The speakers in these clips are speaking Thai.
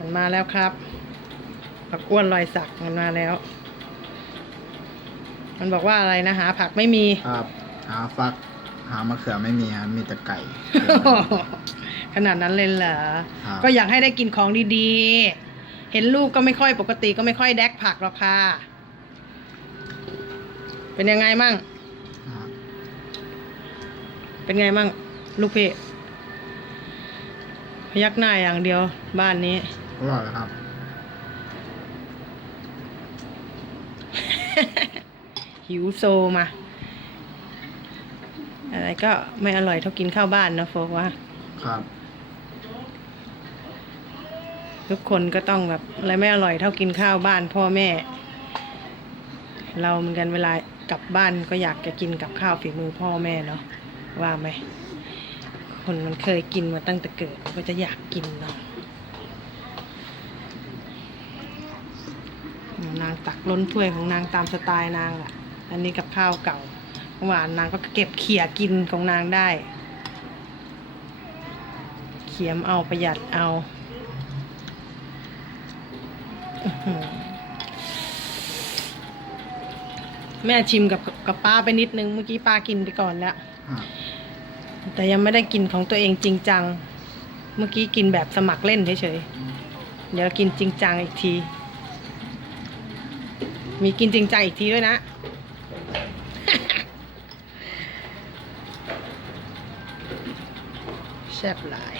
มันมาแล้วครับผักอ้วนรอยสักมันมาแล้ว มันบอกว่าอะไรนะหาผักไม่มี ครับหาฟัก หามะเขือไม่มีครับมีแต่ไก่ ขนาดนั้นเลยเหรอ ครับ ก็อยากให้ได้กินของดีๆ เห็นลูกก็ไม่ค่อยปกติก็ไม่ค่อยแดกผักหรอกค่ะ เป็นยังไงมั่ง ครับเป็นไงมั่ง ลูกพี่พยักหน้าอย่างเดียวบ้านนี้ อร่อยครับ หิวโซมา อะไรก็ไม่อร่อยเท่ากินข้าวบ้านนะโฟกว่า ครับ ทุกคนก็ต้องแบบอะไรไม่อร่อยเท่ากินข้าวบ้านพ่อแม่ เราเหมือนกันเวลากลับบ้านก็อยากจะกินกับข้าวฝีมือพ่อแม่เนาะว่าไหมคนมันเคยกินมาตั้งแต่เกิดก็จะอยากกินเนาะอืมนางตักล้นถ้วยของนางตามสไตล์นางแหละอันนี้กับข้าวเก่าเมื่อวานนางก็เก็บเขี่ยกินของนางได้ เขียมเอาประหยัดเอาแม่ชิมกับกับป้าไปนิดนึงเมื่อกี้ป้ากินไปก่อนแล้วแต่ยังไม่ได้กินของตัวเองจริงจัง เมื่อกี้กินแบบสมัครเล่นเฉยๆเดี๋ยวกินจริงจังอีกที มีกินจริงจังอีกทีด้วยนะ แซ่บหลาย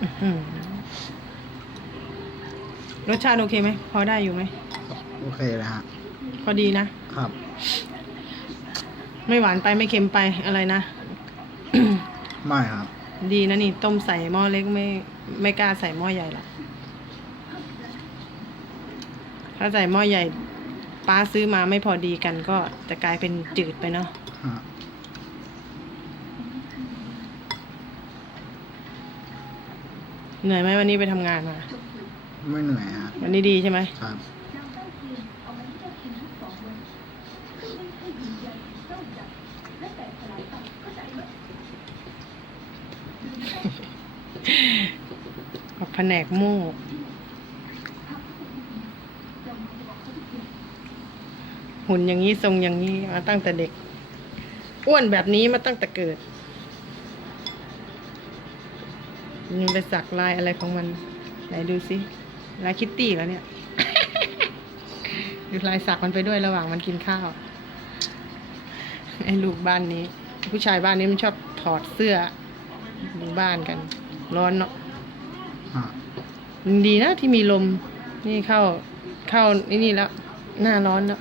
อื้อหือรสชาติโอเคไหม พอได้อยู่ไหม โอเคเลยฮะ พอดีนะ ครับ ไม่หวานไปไม่เค็มไปอะไรนะ ไม่ครับ ดีนะนี่ต้มใส่หม้อเล็กไม่ไม่กล้าใส่หม้อใหญ่หรอกถ้าใส่หม้อใหญ่ป้าซื้อมาไม่พอดีกันก็จะกลายเป็นจืดไปเนาะฮะเหนื่อยไหมวันนี้ไปทำงานมา ไม่เหนื่อยฮะวันนี้ดีใช่ไหมครับ กับแผนกโม่หุ่นอย่างนี้ทรงอย่างนี้มาตั้งแต่เด็ก อ้วนแบบนี้มาตั้งแต่เกิดยังไปสักลายอะไรของมัน ไหนดูสิลายคิตตี้แล้วเนี่ยดูลายสักมันไปด้วยระหว่างมันกินข้าวไอ้ลูกบ้านนี้ ผู้ชายบ้านนี้มันชอบถอดเสื้อ อยู่บ้านกัน ร้อนเนาะฮะดีนะที่มีลม นี่เข้าเข้าไอ้นี่แล้ว หน้าร้อนแล้ว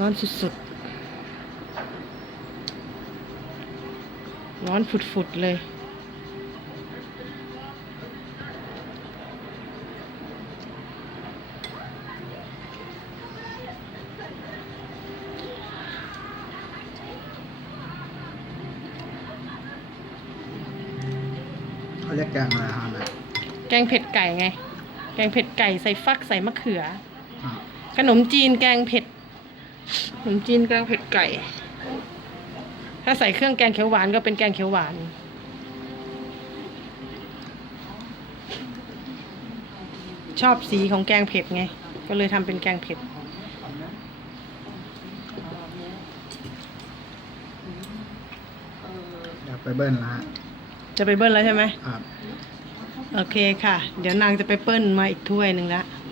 ร้อนสุดๆ ร้อนฝุดๆเลย เขาเรียกแกงอะไรครับแม่แกงเผ็ดไก่ไง แกงเผ็ดไก่ใส่ฟักใส่มะเขือฮะขนมจีนแกงเผ็ด ขนมจีนแกงเผ็ดไก่ ถ้าใส่เครื่องแกงเขียวหวานก็เป็นแกงเขียวหวาน ชอบสีของแกงเผ็ดไง ก็เลยทำเป็นแกงเผ็ดเดี๋ยวไปเบิ้ลแล้วฮะ จะไปเบิ้ลแล้วใช่ไหมครับ โอเคค่ะ เดี๋ยวนางจะไปเปิ้ลมาอีกถ้วยหนึ่งละค